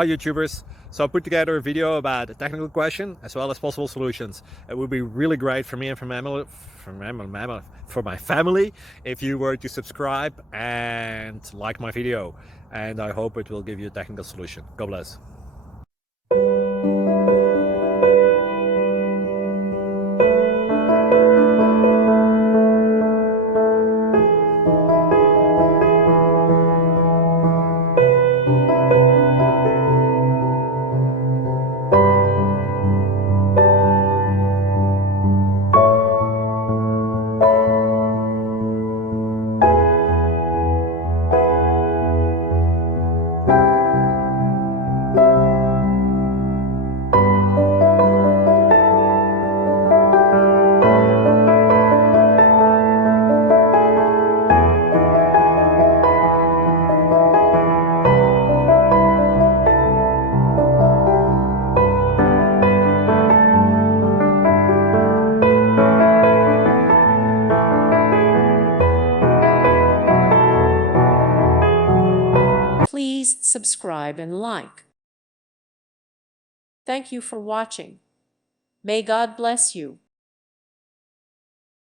Hi YouTubers. So I put together a video about a technical question as well as possible solutions. It would be really great for me and for my family if you were to subscribe and like my video. And I hope it will give you a technical solution. God bless. Please subscribe and like. Thank you for watching. May God bless you.